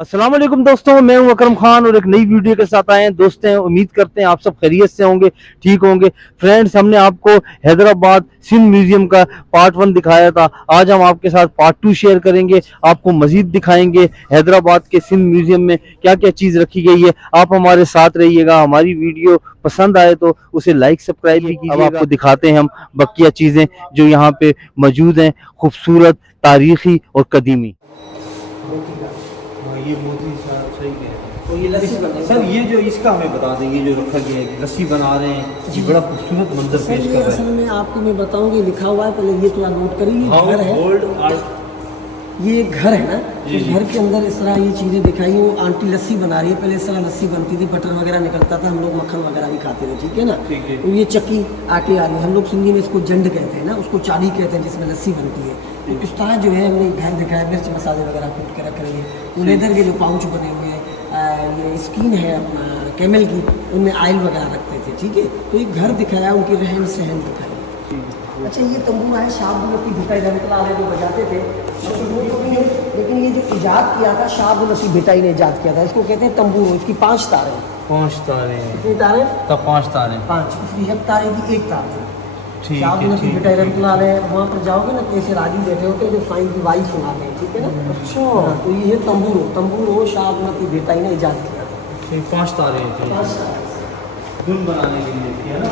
अस्सलाम वालेकुम दोस्तों, मैं हूं अकरम खान और एक नई वीडियो के साथ आए हैं। दोस्तों, उम्मीद करते हैं आप सब खैरियत से होंगे, ठीक होंगे। फ्रेंड्स, हमने आपको हैदराबाद सिंध म्यूजियम का पार्ट 1 दिखाया था। आज हम आपके साथ पार्ट 2 शेयर करेंगे, आपको मजीद दिखाएंगे हैदराबाद के सिंध म्यूजियम में क्या क्या चीज़ रखी गई है। आप हमारे साथ रहिएगा। हमारी वीडियो पसंद आए तो उसे लाइक सब्सक्राइब भी कीजिएगा। अब आपको दिखाते हैं हम बकिया चीज़ें जो यहाँ पे मौजूद हैं, खूबसूरत, तारीखी और कदीमी। ये मोती सही है। तो ये लस्सी बन रही है सर, ये जो इसका हमें बता दें, ये जो रखा गया है लस्सी बना रहे हैं, ये बड़ा खूबसूरत मंजर सर। पेश ये कर रहा असल है। में आपको मैं बताऊंगी, लिखा हुआ है, पहले ये थोड़ा नोट करिए। घर है, गोल्ड आर्ट। ये एक घर है ना, जी, इस जी। घर के अंदर इस तरह ये चीज़ें दिखाई हैं। वो आंटी लस्सी बना रही है, पहले इस तरह लस्सी बनती थी, बटर वगैरह निकलता था, हम लोग मक्खन वगैरह भी खाते थे, ठीक है ना। ठीक है। तो ये चक्की आटे आ रही है, हम लोग सिंधी में इसको जंड कहते हैं ना, उसको चाली कहते हैं जिसमें लस्सी बनती है। तो इस तरह जो है हमने घर दिखाया, मिर्च मसाले वगैरह कूट के रख रही है। तो लेदर के जो पाउच बने हुए हैं, ये स्किन है अपना कैमल की, उनमें ऑयल वगैरह रखते थे, ठीक है। तो ये घर दिखाया, उनकी रहन सहन दिखाई। अच्छा, ये तंबू है, शाहबुल भिटाई रहमतुल्लाह अलैह जो बजाते थे, वो तो भी है, लेकिन ये जो इजाद किया था शाहबुल भिटाई ने इजाद किया था, इसको कहते हैं तंबू। इसकी 5 तारें, 5 तारे कितनी तारें? तब 5 तारे। 5। इसकी एक तारे की 1 तार है। ठीक है, शाहबुल ठीक भिटाई है। रहमतुल्लाह अलैह, वहाँ पर जाओगे ना तो ऐसे रागी बैठे होते हैं जो साईं की वाई सुनाते हैं, ठीक है ना। अच्छा, तो ये है तंबू शाहबुल भिटाई ने इजाद किया था। 5 तारे हैं, 5 तारे धुन बनाने के लिए किया ना।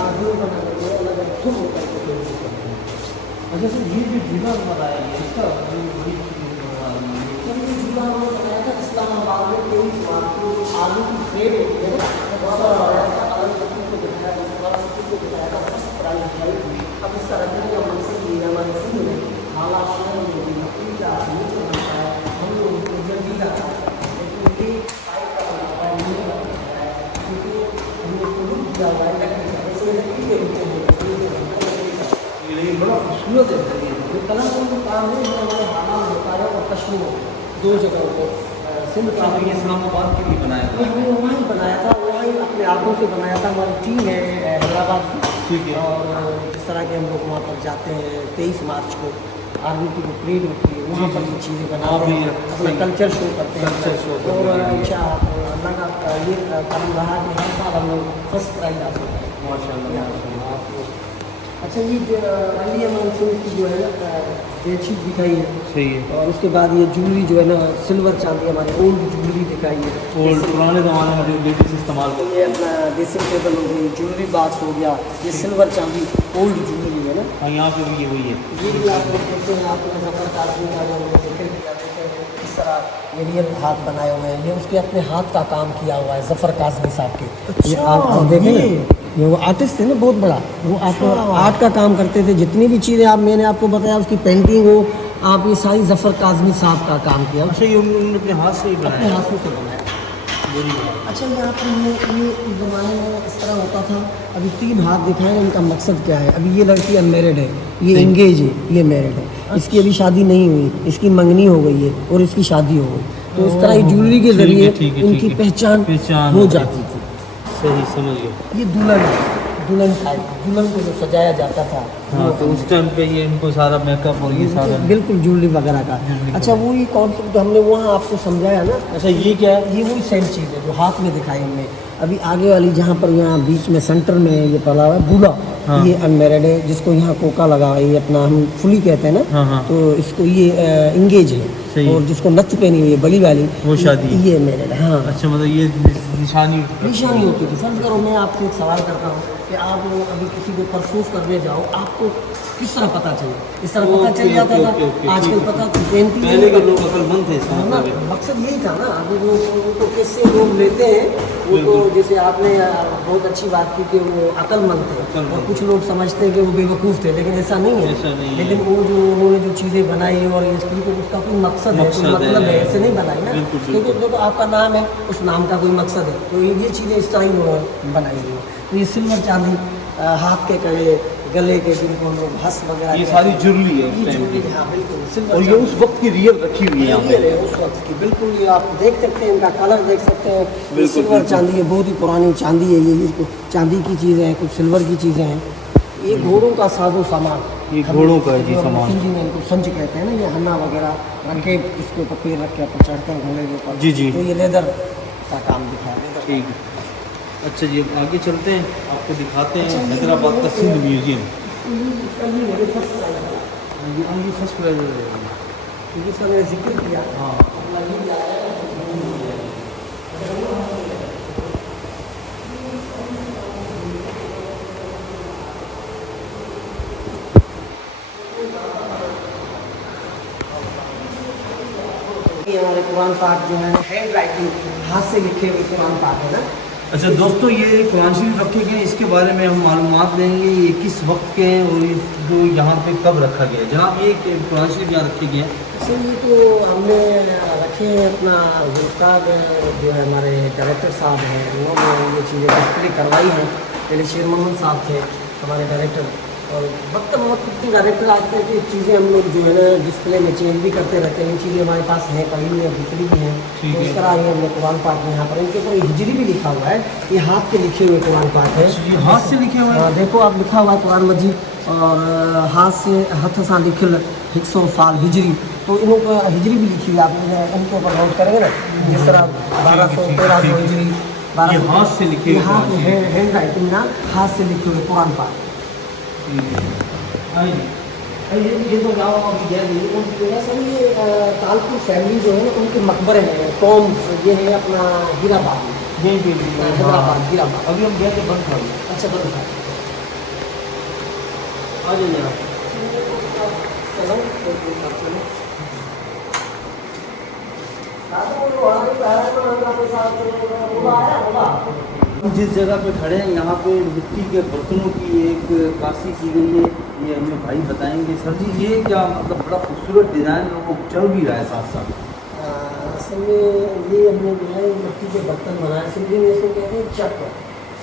अच्छा सर, ये जो झूला बनाया है इसका इस्लामाबाद में 23 मार्च को आलू की प्लेट होती है ना, बहुत सारा बनाया था, अलग को दिखाया था, को दिखाया था, फर्स्ट प्राइज दिखाई थी। अब इसका रखने का मकसद ये है, हमारे सिंध में माला शहर में भी लकड़ी का नीच बनता है, हम लोग उसको जल्दी का खाते हैं, लेकिन ये पाइप का बनता है, नीचे का बनता है, क्योंकि हमने इसको लुक दिया हुआ है लकड़ी का, इसमें लकड़ी के नीचे ये बड़ा खूबसूरत है। जो कलम का काम है, हमारे हालात होता है और कश्मीर 2 जगहों को सिंध का ये इस्लामाबाद के लिए बनाया था। हमने वहाँ ही बनाया था, वहाँ ही अपने हाथों से बनाया था। हमारी टीम है हैदराबाद की, ठीक है। और जिस तरह के हम लोग वहाँ पर जाते हैं 23 मार्च को, आर्मी की जो परेड होती है वहाँ पर ये चीज़ें बनाते हैं, अपना कल्चर शो करते हैं। कल्चर शो और करते हैं। अच्छा, अल्लाह का ये काम रहा कि हर साल हम लोग फर्स्ट प्राइज हासिल करें, माशाल्लाह। अच्छा, ये जो अली अमान सिंह की जो है ना बेडशीट दिखाई है, सही है। और उसके बाद ये ज्वेलरी जो है ना, सिल्वर चांदी हमारे ओल्ड ज्वेलरी दिखाई है। और पुराने ज़माने में जो लेडीज इस्तेमाल तो करते ये अपना ड्रेसिंग टेबल हो गई, ज्वेलरी बॉक्स हो गया, ये सिल्वर चांदी ओल्ड ज्वेलरी है ना। हैं, यहाँ पे भी ये वही है। ये भी आप लोग देखते हैं, आपको जफर काजमी का जो हमने जिक्र किया, देखते हैं किस तरह ये रियल हाथ बनाए हुए हैं, ये उसके अपने हाथ का काम किया हुआ है जफर काजमी साहब के। ये आप देखें ना, ये वो आर्टिस्ट थे ना बहुत बड़ा, वो आप आर्ट का काम करते थे। जितनी भी चीज़ें आप मैंने आपको बताया, उसकी पेंटिंग हो आप, ये सारी जफर काजमी साहब का काम किया, अच्छा, ये उन्होंने अपने हाथ से ही अपने बनाया। हाथों से बनाया। बुरी बात। अच्छा, यहाँ पर ये उस ज़माने में इस तरह होता था। अभी 3 हाथ दिखाए, इनका मकसद क्या है। अभी ये लड़की अनमेरिड है, ये एंगेज है, ये मैरिड है, इसकी अभी शादी नहीं हुई, इसकी मंगनी हो गई है और इसकी शादी हो गई। तो इस तरह ज्वेलरी के ज़रिए इनकी पहचान हो जाती थी। सही समझ गए। ये दुल्हन टाइप, दुल्हन को जो सजाया जाता था, हाँ, तो उस टाइम पे ये इनको सारा मेकअप और ये सारा। बिल्कुल ज्वेलरी वगैरह का। अच्छा, वो ये कॉन्सेप्ट हमने वहाँ आपको समझाया ना। अच्छा, ये क्या है? ये वही सेम चीज़ है जो हाथ में दिखाई हमने। अभी आगे वाली जहाँ पर यहाँ बीच में सेंटर में ये पड़ा हुआ है दूल्हा, हाँ। ये अनमेरिड है, जिसको यहाँ कोका लगा है, ये अपना हम फुली कहते हैं ना। हाँ, हाँ। तो इसको ये इंगेज है, सही। और जिसको नथ पहनी हुई है बड़ी वाली, वो शादी। ये मैरिड है। हाँ, अच्छा, मतलब ये निशानी निशानी होती थी। फर्ज करो मैं आपसे एक सवाल करता हूँ कि आप अभी किसी को परसूस करने जाओ, आपको किस तरह पता चले? इस तरह पता चल जाता था। आजकल पता पेंटिंग, पहले के लोग अक्लमंद थे इसका ना, मतलब है। मकसद यही था ना। अभी वो तो कैसे लोग लेते हैं, वो तो जैसे आपने बहुत अच्छी बात की कि वो अक्लमंद थे, और कुछ लोग समझते हैं कि वो बेवकूफ़ थे, लेकिन ऐसा नहीं है। ऐसा नहीं है। लेकिन वो जो उन्होंने जो चीज़ें बनाई और इसकी तो उसका कोई मकसद है, कोई मतलब है, ऐसे नहीं बनाई ना। बिल्कुल, क्योंकि देखो आपका नाम है, उस नाम का कोई मकसद है, तो ये चीज़ें इस तरह ही उन्होंने बनाई हुई है। तो ये सिल्वर चांदी, हाथ के कड़े, गले के जिनको हम लोग हंस वगैरह, ये सारी ज्वेलरी है उस ये टाइम ज्वेलरी, की। हाँ बिल्कुल सिल्वर और ये उस वक्त की रियल रखी हुई है यहाँ रियल पे। है उस वक्त की, बिल्कुल। ये आप देख सकते हैं, इनका कलर देख सकते हैं। ये बिल्कुल, सिल्वर बिल्कुल। चांदी है, बहुत ही पुरानी चांदी है ये। इसको चांदी की चीज़ें हैं, कुछ सिल्वर की चीज़ें हैं। ये घोड़ों का साजो सामान, ये घोड़ों का है जी जो सामान। सिंधी में इनको संज कहते हैं ना, ये हन्ना वगैरह रख के इसके ऊपर पैर रख के अपन चढ़ते हैं घोड़े के ऊपर। जी जी तो ये लेदर का काम दिखाया, लेदर ठीक है। अच्छा जी, अब आगे चलते हैं, आपको दिखाते हैं अच्छा, ये हैदराबाद का सिंध म्यूजियम। ये मेरे फर्स्ट प्राइज है, ये फर्स्ट प्राइज क्योंकि इसका मैंने जिक्र किया। हाँ। ये हमारे कुरान पाक जो है हैंड राइटिंग, हाथ से लिखे हुए कुरान पाक है ना। अच्छा दोस्तों, ये कुरान शरीफ रखे गए हैं, इसके बारे में हम मालूमात लेंगे, ये किस वक्त के हैं और जो यहाँ पे कब रखा गया है। जनाब, ये कुरान शरीफ यहाँ रखे गए हैं? अच्छा, ये तो हमने रखे हैं अपना जुल्फ़ार जो है हमारे डायरेक्टर साहब हैं, उन्होंने ये चीज़ें डिस्प्ले करवाई हैं। पहले शेर मोहम्मद साहब थे हमारे डायरेक्टर, और वक्त कितने डायरेक्टर आते हैं कि चीज़ें हम लोग जो है ना डिस्प्ले में चेंज भी करते रहते हैं। ये चीज़ें हमारे पास हैं, पड़ी हुई है, दूसरी भी हैं। ठीक तो है। इस तरह ये हमने कुरान पाक में यहाँ पर इनके ऊपर हिजरी भी लिखा हुआ है, ये हाथ के लिखे हुए कुरान पाक है। ये हाथ से लिखे हुए हैं? हाँ, देखो आप, लिखा हुआ है कुरान मजीद, और हाथ से हथ सा लिखल 100 साल हिजरी। तो इनको हिजरी भी लिखी है, आप इनके ऊपर नोट करेंगे ना, जिस तरह 1200 1300 हिजरी, ये हाथ से लिखे हुए हाथ कुरान में हैंड राइटिंग ना, हाथ से लिखे हुए कुरान पाक। ये तो गाँव अभी गया नहीं, उनके सर ये तालपुर फैमिली जो है ना, उनके मकबरे हैं, कौम ये है अपना हीराबाद, हैदराबाद हीराबाद। अभी हम गए थे बंद था। अच्छा, बंद था। आ जाइए आप। चलो, जिस जगह पे खड़े हैं यहाँ पे मिट्टी के बर्तनों की एक काशी की गई है, ये हमें भाई बताएंगे। सर जी, ये क्या मतलब बड़ा खूबसूरत डिज़ाइन वो चल भी रहा है साथ साथ। असल में ये हमने जो है मिट्टी के बर्तन बनाए, सिंधी में इसको कहते हैं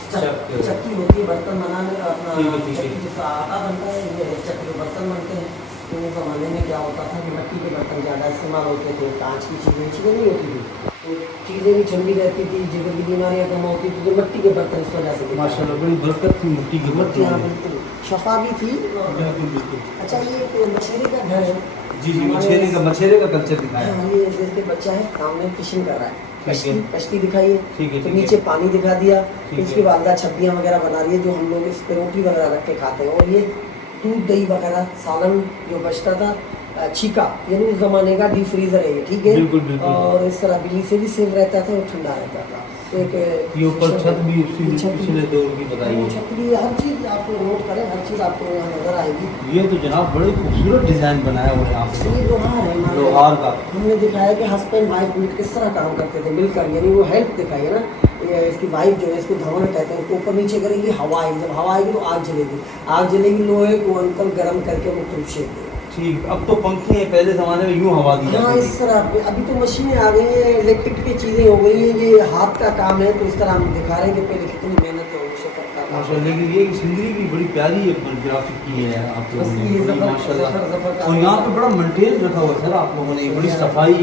चक्की होती है बर्तन बनाने का, अपना चक्की जिसका आटा बनता है, ये चक्की के बर्तन बनते हैं। तो उस ज़माने में क्या होता था कि मिट्टी के बर्तन ज़्यादा इस्तेमाल होते थे, कांच की चीज़ें नहीं होती थी, तो चीज़ें भी ठंडी रहती थी, जिगर की बीमारियाँ कम होती थी, तो मिट्टी के बर्तन इस वजह से। माशाल्लाह बड़ी बरकत थी मिट्टी की मिट्टी, हाँ बर्तन में। बिल्कुल शफा भी थी। बिल्कुल बिल्कुल। अच्छा, ये एक मछेरे का घर है। जी जी, मछेरे का कल्चर दिखाया। हाँ, ये जैसे बच्चा है सामने फिशिंग कर रहा है, ठीक है। कश्ती दिखाई है, ठीक है, तो ठीक नीचे है। पानी दिखा दिया, ठीक तो इसकी है। वालदा छब्बियाँ वगैरह बना रही है, जो हम लोग इस पर रोटी वगैरह रख के खाते हैं। और ये दूध दही वगैरह सालन जो बचता था, छीका, यानी उस ज़माने का डीप फ्रीज़र है ये, ठीक है। बिल्कुल, बिल्कुल। और इस तरह बिजली से भी सेव रहता था और ठंडा रहता था। तो एक ये ऊपर छत भी उसी छत पिछले दौर की बताई है। छत भी, हर चीज़ आपको नोट करें, हर चीज़ आपको यहाँ नजर आएगी। ये तो जनाब बड़े खूबसूरत डिज़ाइन बनाया हुआ है यहाँ पे। ये लोहार है हमारे, लोहार का। हमने दिखाया कि हस्बैंड वाइफ किस तरह काम करते थे मिलकर, यानी वो हेल्प दिखाई है ना। ये इसकी वाइफ जो है, इसको धवन कहते हैं, उसको ऊपर नीचे करेगी, हवा आएगी, जब हवा आएगी तो आग जलेगी, आग जलेगी, लोहे को अंकल गर्म करके मुख्तलिफ शेप देगा। ठीक, अब तो पंखे हैं, पहले ज़माने में यूँ हवा दी हाँ, जाती इस थी। तरह अभी तो मशीनें आ गई हैं, इलेक्ट्रिक की चीज़ें हो गई हैं, ये हाथ का काम है। तो इस तरह हम दिखा रहे हैं कि पहले कितनी मेहनत है, उसे करता था। माशाल्लाह, लेकिन ये सिंदरी भी बड़ी प्यारी ग्राफिक की है आप लोगों बस ने, ये बड़ी ज़फर माशाल्लाह। का और यहाँ पे बड़ा मेंटेन रखा हुआ है सर आप लोगों ने, बड़ी सफाई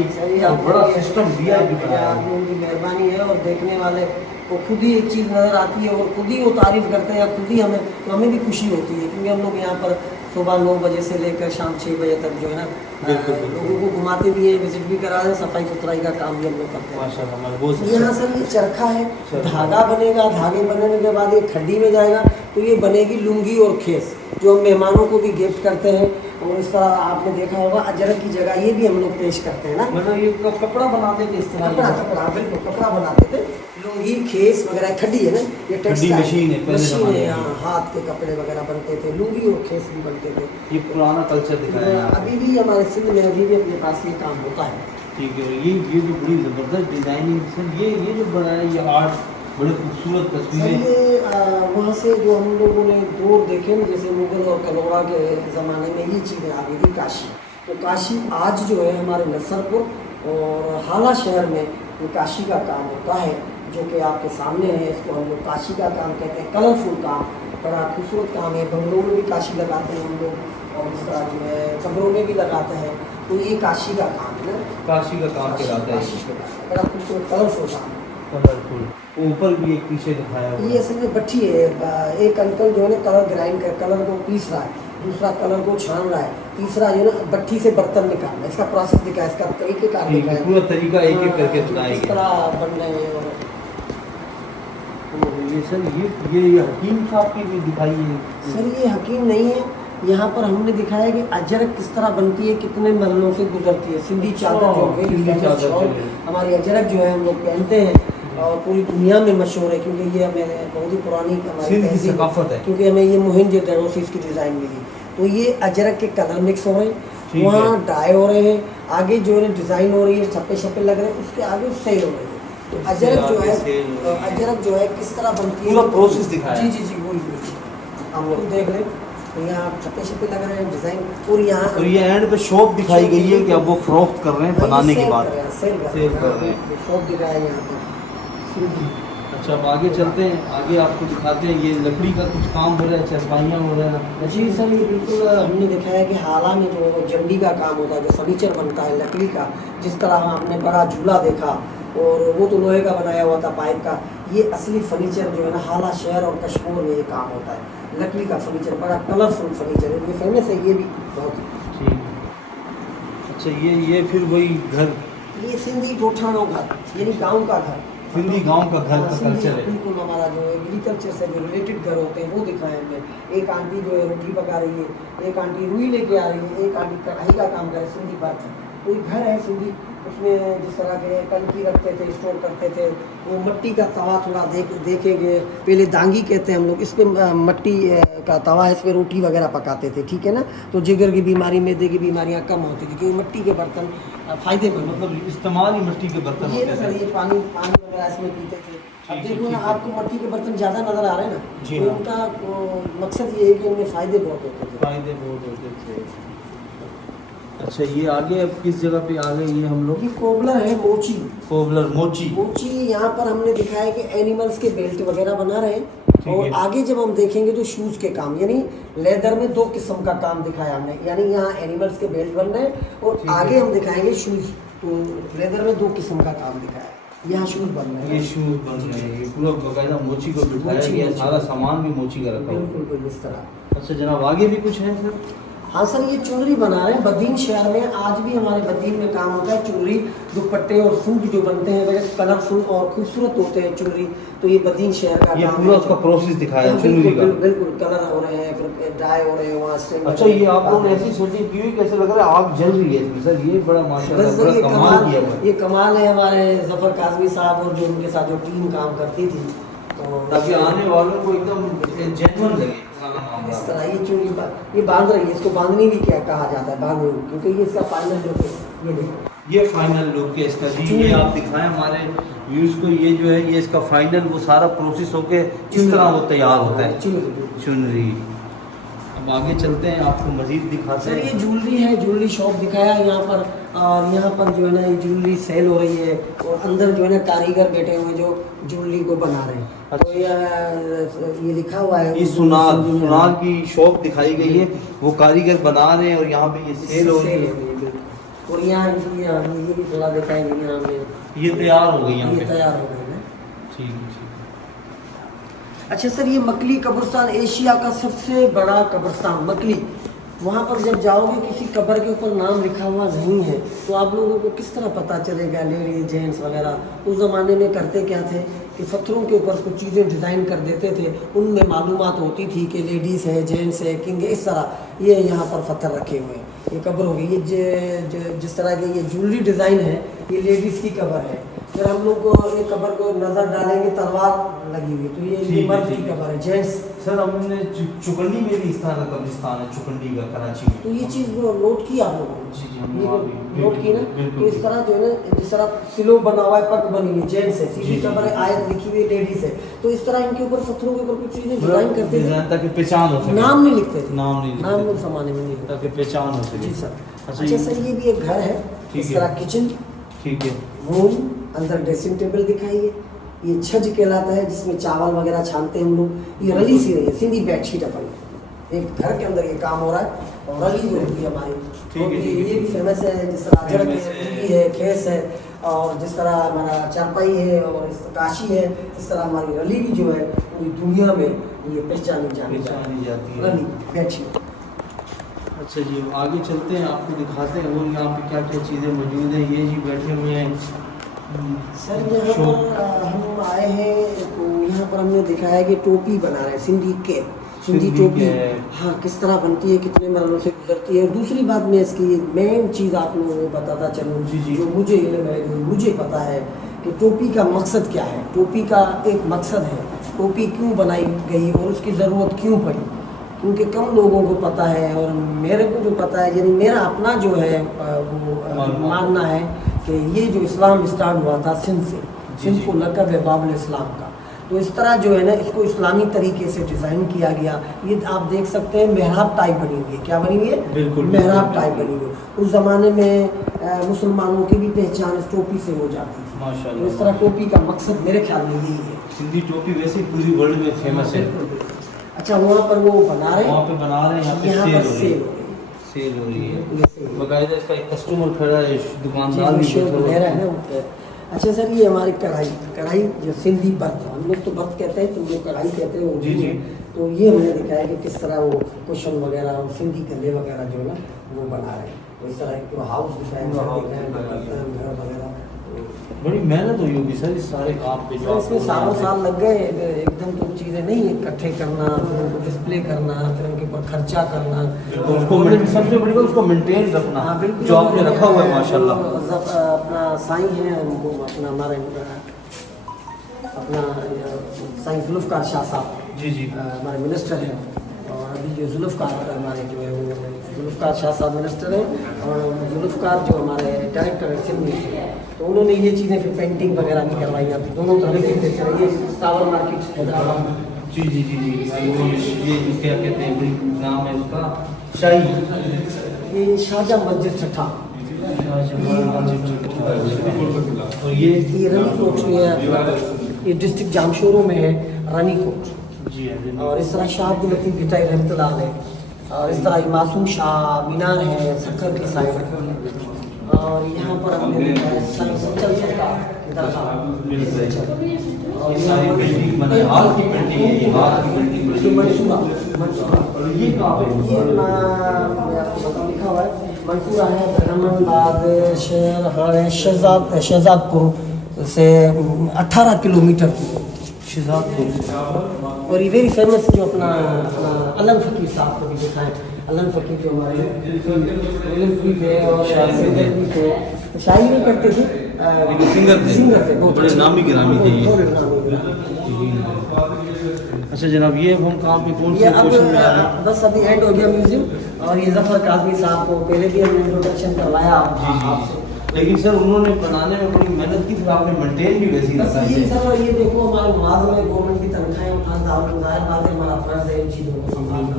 और बड़ा सिस्टम दिया है बनाया। आप लोगों की मेहरबानी है, और देखने वाले को खुद ही एक चीज़ नज़र आती है और खुद ही वो तारीफ़ करते हैं, या खुद ही हमें, तो हमें भी खुशी होती है, क्योंकि हम लोग यहाँ पर सुबह 9 बजे से लेकर शाम 6 बजे तक जो है ना, लोगों को घुमाते भी हैं, विजिट भी करा रहे हैं, सफाई सुथराई का काम भी हम लोग करते हैं। माशाल्लाह बहुत यहाँ सर ये चरखा है, धागा बनेगा, धागे बनने के बाद ये खड्डी में जाएगा, तो ये बनेगी लुंगी और खेस, जो हम मेहमानों को भी गिफ्ट करते हैं। और इस तरह आपने देखा होगा अजरक की जगह ये भी हम लोग पेश करते हैं ना, मतलब ये कपड़ा बनाने के इस्तेमाल कपड़ा बिल्कुल कपड़ा बनाते थे, लुंगी खेस वगैरह। खड्डी है ना, ये खड्डी मशीन है, पहले मशीन ज़माने है, की। हाँ, हाथ के कपड़े वगैरह बनते थे, लुंगी और खेस भी बनते थे। ये पुराना कल्चर दिखाया है आपने। अभी भी हमारे सिंध में अभी भी अपने पास ये काम होता है। ठीक है। ये जो बड़ी ज़बरदस्त डिज़ाइनिंग सर, ये जो बनाया, ये आर्ट बड़े खूबसूरत सर तस्वीरें। ये वहाँ से जो हम लोगों ने दौर देखे ना, जैसे मुगल और कलोड़ा के ज़माने में ये चीज़ें आ गई थी काशी। तो काशी आज जो है हमारे नसरपुर और हाला शहर में ये काशी का काम होता है, जो कि आपके सामने है। इसको हम लोग काशी का काम कहते हैं, कलरफुल काम, बड़ा खूबसूरत काम है। बंगलों में भी काशी लगाते हैं हम लोग, और इस तरह जो है कमरों में भी लगाते हैं। तो ये काशी का काम है ना, काशी का काम कहलाता है। काशी का काम, बड़ा खूबसूरत कलरफुल काम है। कलरफुल, ऊपर भी एक पीछे दिखाया हुआ ये असल में भट्ठी है। एक अंकल जो है ना कलर ग्राइंड कर कलर को पीस रहा है, दूसरा कलर को छान रहा है, तीसरा जो है ना भट्ठी से बर्तन निकाल रहा है। इसका प्रोसेस दिखाया, इसका तरीकेकार ठीक है, दिखाया, पूरा तरीका एक एक करके किस दिखाएंगे। तरह बन रहे हैं। और ये सर ये हकीम साहब की भी दिखाई है सर ये हकीम नहीं है, यहाँ पर हमने दिखाया कि अजरक किस तरह बनती है, कितने मरलों से गुजरती है। सिंधी चादर जो है, सिंधी चादर जो है। हमारी अजरक जो है हम लोग पहनते हैं और पूरी दुनिया में मशहूर है, क्योंकि ये हमें बहुत ही पुरानी हमारी सिंध की तहजीब है। सकाफत है। क्योंकि हमें ये मोहनजोदड़ो से इसकी डिज़ाइन मिली। तो ये अजरक के कलर मिक्स हो रहे हैं, ठीक है। वहाँ डाई हो रहे हैं, आगे जो है डिज़ाइन हो रही है, छप्पे छप्पे लग रहे हैं, उसके आगे सेल हो रही है। तो अजरक जो आगे है, सेल हो रही है। अजरक जो है किस तरह बनती है, पूरा प्रोसेस दिखाया है। जी वही हम लोग देख रहे हैं। तो यहाँ छप्पे छप्पे लग रहे हैं डिज़ाइन, और यहाँ और ये एंड पे शॉप दिखाई गई है कि अब वो फरोख्त कर रहे हैं बनाने के बाद सेल सेल कर रहे हैं। शॉप दिखाया है यहाँ पर। अच्छा, अब आगे चलते हैं, आगे आपको दिखाते हैं। ये लकड़ी का कुछ काम हो रहा है, चरपाइयाँ हो रहा है। जी सर, ये बिल्कुल हमने दिखाया कि हाला में जो जंडी का काम होता है, जो फर्नीचर बनता है लकड़ी का, जिस तरह हमने बड़ा झूला देखा और वो तो लोहे का बनाया हुआ था पाइप का, ये असली फर्नीचर जो है ना हाला शहर और कश्मीर में ये काम होता है। लकड़ी का फर्नीचर, बड़ा कलरफुल फर्नीचर है, ये फेमस है, ये भी बहुत। ठीक। अच्छा, ये फिर वही घर, ये सिंधी गोठानों घर, यानी गाँव का घर, सिंधी गांव का घर का सिंधी कल्चर है। बिल्कुल हमारा जो एग्रीकल्चर से जो रिलेटेड घर होते हैं वो दिखाए हमने। एक आंटी जो है रोटी पका रही है, एक आंटी रुई लेके आ रही है, एक आंटी कढ़ाई का काम करे, सिंधी बात है। कोई घर है सिंधी, उसमें जिस तरह के टंकी रखते थे, स्टोर करते थे, वो मिट्टी का तवा थोड़ा देखेंगे, पहले दांगी कहते हैं हम लोग, इस पर मिट्टी का तवा है, इस पर रोटी वगैरह पकाते थे, ठीक है ना। तो जिगर की बीमारी, मैदे की बीमारियाँ कम होती थी, क्योंकि मिट्टी के बर्तन फ़ायदेमंद, मतलब इस्तेमाल ही मिट्टी के बर्तन ये होते सर थे। ये पानी वगैरह इसमें पीते थे। अब ठीक है, देखो ना, ठीक है। आपको मिट्टी के बर्तन ज़्यादा नज़र आ रहे हैं ना, जी तो हाँ। उनका मकसद ये है कि उनमें फ़ायदे बहुत होते थे। फायदे बहुत होते थे। अच्छा, ये आगे अब किस जगह पे आ गए ये हम लोग? ये कोबलर है, मोची। कोबलर, मोची। मोची यहाँ पर हमने दिखाया कि एनिमल्स के बेल्ट वगैरह बना रहे हैं। और है। आगे जब हम देखेंगे तो शूज़ के काम, यानी लेदर में 2 किस्म का काम दिखाया हमने, यानी यहाँ एनिमल्स के बेल्ट बन रहे हैं और ठीक है। आगे हम दिखाएंगे शूज़। तो लेदर में 2 किस्म का काम दिखाया है, यहाँ शूज़ बन रहे हैं। ये शूज बन रहे हैं, ये पूरा बकायदा मोची को बिठाया मोची, गया, मोची। सारा सामान भी मोची का रखा हुआ है। बिल्कुल बिल्कुल इस तरह। अच्छा जनाब, आगे भी कुछ है सर? हाँ सर, ये चुनरी बना रहे हैं बदीन शहर में। आज भी हमारे बदीन में काम होता है। चुनरी, दुपट्टे और सूट जो बनते हैं वह कलरफुल और खूबसूरत होते हैं चुनरी। तो ये बदीन शहर का ये काम पूरा है। उसका प्रोसेस दिखाया है बिल्कुल, चुनरी का। बिल्कुल कलर हो रहे हैं, फिर डाई हो रहे हैं वहाँ से। अच्छा, ये आप लोगों ने ऐसी सेटिंग की हुई, कैसे लग रहा है आग जल रही है इसमें सर? ये बड़ा माशाल्लाह बस बड़ा ये कमाल किया हुआ है। ये कमाल है हमारे जफर काजमी साहब और जो उनके साथ जो टीम काम करती थी, तो ताकि आने वालों को एकदम जेन्युइन लगे सारा इस मामला। तरह ये चुनरी ये बांध रही है, इसको बांधनी भी क्या कहा जाता है, बांधनी, क्योंकि ये इसका फाइनल लुक है। ये देखो, ये फाइनल लुक है इसका जी, ये आप दिखाएं हमारे व्यूज को। ये जो है ये इसका फाइनल वो सारा प्रोसेस होके इस तरह वो तैयार होता है चुनरी। चुनरी। अब आगे चलते हैं, आपको मजीद दिखाते सर ये हैं। ज्वेलरी है, ज्वेलरी शॉप दिखाया यहाँ पर। और यहाँ पर जो है ना ये ज्वेलरी सेल हो रही है और अंदर जो है ना कारीगर बैठे हुए जो ज्वेलरी को बना रहे हैं। तो ये लिखा हुआ है, ये सुनार की शॉप दिखाई गई है, वो कारीगर बना रहे हैं और यहाँ पे ये सेल हो रही है। बिल्कुल। और यहाँ ये भी थोड़ा दिखाएंगे, यहाँ में ये तैयार हो गई यहाँ ये पे। तैयार हो गए हैं। ठीक है, ठीक अच्छा सर, ये मकली कब्रिस्तान एशिया का सबसे बड़ा कब्रिस्तान मकली। वहाँ पर जब जाओगे किसी कब्र के ऊपर नाम लिखा हुआ नहीं है तो आप लोगों को किस तरह पता चलेगा? लेडीज जेंट्स वगैरह उस ज़माने में करते क्या थे कि पत्थरों के ऊपर कुछ चीज़ें डिज़ाइन कर देते थे, उनमें मालूमात होती थी कि लेडीज़ है, जेंट्स है, किंग है, इस तरह। ये यहाँ पर पत्थर रखे हुए हैं, ये कब्र होगी। ये जिस तरह के ये ज्वेलरी डिज़ाइन है, ये लेडीज़ की कब्र है। फिर हम लोग को ये कब्र को नज़र डालेंगे, तलवार लगी हुई, तो ये ठीक है, मर्द की ठीक है। कब्र है, जेंट्स। सर हमने चुकंडी में भी इस तरह का कब्रिस्तान है, चुकंडी का, कराची में। तो ये चीज़ नोट की आप लोगों ने? जी, हमने ये वहाँ भी नोट की ना? बिल्कुल। तो इस तरह जो है ना, जिस तरह सिलो बना हुआ है, पग बनी हुई है, जेंट्स है, सीधी जी, जी। कब्र है, आयत लिखी हुई है, लेडीज है। तो इस तरह इनके ऊपर पत्थरों के ऊपर कुछ चीज़ें डिजाइन करते थे, ताकि पहचान हो सके। नाम नहीं लिखते थे, नाम नहीं लिखते नाम थे। उस जमाने में नहीं लिखते। ताकि पहचान हो सके। जी सर। अच्छा, अच्छा सर, ये भी एक घर है, ठीक इस है। तरह किचन, ठीक है। रूम, अंदर ड्रेसिंग टेबल दिखाई है। ये छज कहलाता है, जिसमें चावल वगैरह छानते हैं हम लोग। ये रली सी रही है, सीधी बेडशीट अपन, एक घर के अंदर ये काम हो रहा है। और रली जो होती है हमारी, ठीक है, तो ठीक है। ये भी फेमस है, जिस तरह अजरक फेमस है। है, मूली है, खेस है, और जिस तरह हमारा चारपाई है और इस काशी है, इस तरह हमारी रली भी जो है पूरी दुनिया में ये पहचानी जाती है। रली। बैठिए। अच्छा जी, आगे चलते हैं, आपको दिखाते हैं और यहाँ पे क्या क्या चीज़ें मौजूद हैं। ये जी बैठे हुए हैं सर, यहाँ पर हम आए हैं तो यहाँ पर हमने देखा है कि टोपी बना रहे हैं, सिंधी टोपी। हाँ, किस तरह बनती है, कितने मरहलों से गुजरती है। और दूसरी बात मैं इसकी मेन चीज़ आप लोगों को बताता चलूँ, जो मुझे इल्म है, जो मुझे पता है कि टोपी का मकसद क्या है। टोपी का एक मकसद है, टोपी क्यों बनाई गई और उसकी ज़रूरत क्यों पड़ी, क्योंकि कम लोगों को पता है। और मेरे को जो पता है, यानी मेरा अपना जो है वो मानना है कि ये जो इस्लाम स्टार्ट हुआ था सिंध से, सिंध को लक़ब है बाबुल इस्लाम का। तो इस तरह जो है ना, इसको इस्लामी तरीके से डिज़ाइन किया गया। ये आप देख सकते हैं मेहराब टाइप बनी हुई है। क्या बनी हुई है? बिल्कुल मेहराब टाइप बनी हुई है। उस ज़माने में मुसलमानों की भी पहचान इस टोपी से हो जाती थी। माशाल्लाह। तो इस तरह टोपी का मकसद मेरे ख्याल में यही है। सिंधी टोपी वैसे पूरी वर्ल्ड में फेमस है। अच्छा, वहाँ पर वो बना रहे हैं, वहाँ पे बना रहे हैं, यहाँ पर सेल हो रही है। सेल। बाकायदा इसका एक कस्टमर खड़ा है, दुकानदार भी शोर बैठा हुआ वगैरह है ना ऊपर। अच्छा सर, ये हमारी कढ़ाई जो सिंधी बर्त, हम लोग तो बर्त कहते हैं, तुम लोग कढ़ाई कहते हो। जी जी। तो ये हमने देखा है कि किस तरह वो कुशन वगैरह और सिंधी गले वगैरह जो है ना वो बना रहे हैं। तो इस तरह पूरा हाउस दिखाया घर वगैरह। बड़ी मेहनत हुई होगी सर इस सारे काम पे जो इसमें सालों साल लग गए। एकदम तो चीज़ें नहीं इकट्ठे करना, फिर उनको डिस्प्ले करना, फिर उनके ऊपर खर्चा करना, उसको सबसे बड़ी बात उसको मेंटेन रखना। हाँ बिल्कुल, जो आपने रखा हुआ है माशाल्लाह। अपना साईं है, उनको अपना हमारे अपना साईं जुल्फ़कार शाह साहब जी जी हमारे मिनिस्टर हैं। और अभी जो जुल्फ़कार हमारे जो है वो जुल्फ़कार शाह साहब मिनिस्टर हैं, और जुल्फ़कार जो हमारे डायरेक्टर है सिंध से, तो उन्होंने ये चीज़ें फिर पेंटिंग वगैरह भी करवाई हैं दोनों तरह से। ये टावर मार्केट हैदराबाद। जी जी जी जी। ये क्या कहते हैं, नाम है उसका शाही, ये शाहजहाँ मस्जिद छठा। और ये रनी कोट जो है अपना, ये डिस्ट्रिक्ट जामशोरों में है रनी कोट। जी है। और इस तरह शाह अब्दुल लतीफ़ भिटाई रहमतुल्लाह अलैह, और इस तरह मासूम शाह मीनार है सक्खर की साइड। और यहाँ पर हमने देखा है संचल सरकार की और ये सारी पेंटिंग बनाई, हाल की पेंटिंग है, ये हाल की पेंटिंग जो मंसूरा और ये कहाँ पे ये मैं आपको बता लिखा हुआ है, मंसूरा है ब्रह्मबाद शहर है शहजादपुर से 18 किलोमीटर शहजादपुर। और ये वेरी फेमस जो अपना अलम फ़कीर साहब को भी देखा है। अलम फ़कीर जो हमारे भी थे और सिंगर भी थे, तो शायरी नहीं करते थे, सिंगर थे, बड़े नामी गिरामी थे ये। बहुत नामी गिरामी। अच्छा जनाब, ये हम कहाँ पे कौन ये से अब पोर्शन में आ रहे हैं? बस अभी एंड हो गया म्यूजियम। और ये ज़फ़र काज़मी साहब को पहले भी हमने इंट्रोडक्शन करवाया आपसे। लेकिन सर उन्होंने बनाने में बड़ी मेहनत की, फिर आपने मेंटेन भी वैसी बस रखा ये है। सर, ये देखो हमारे मुआवजे में गवर्नमेंट की तनख्वाहें उठाना ज़ाहिर बात है, हमारा फ़र्ज़ है इन चीज़ों को संभालना।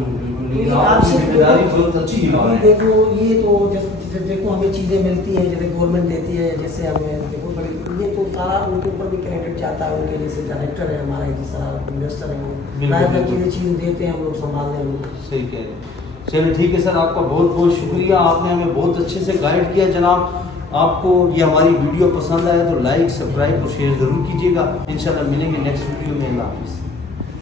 लेकिन आपकी जिम्मेदारी बहुत अच्छी है। देखो ये तो जैसे देखो हमें चीज़ें मिलती हैं, जैसे गवर्नमेंट देती है, जैसे हमें देखो बड़ी ये तो सारा उनके ऊपर भी क्रेडिट जाता है। उनके जैसे डायरेक्टर है हमारे, जिस तरह इन्वेस्टर हैं, वो चीज़ें देते हैं, हम लोग संभालने में। सही कह रहे हैं। चलिए ठीक है सर, आपका बहुत बहुत शुक्रिया, आपने हमें बहुत अच्छे से गाइड किया जनाब। आपको ये हमारी वीडियो पसंद आए तो लाइक, सब्सक्राइब और शेयर ज़रूर कीजिएगा। इंशाल्लाह मिलेंगे नेक्स्ट वीडियो में। अल्लाह हाफ़िज़।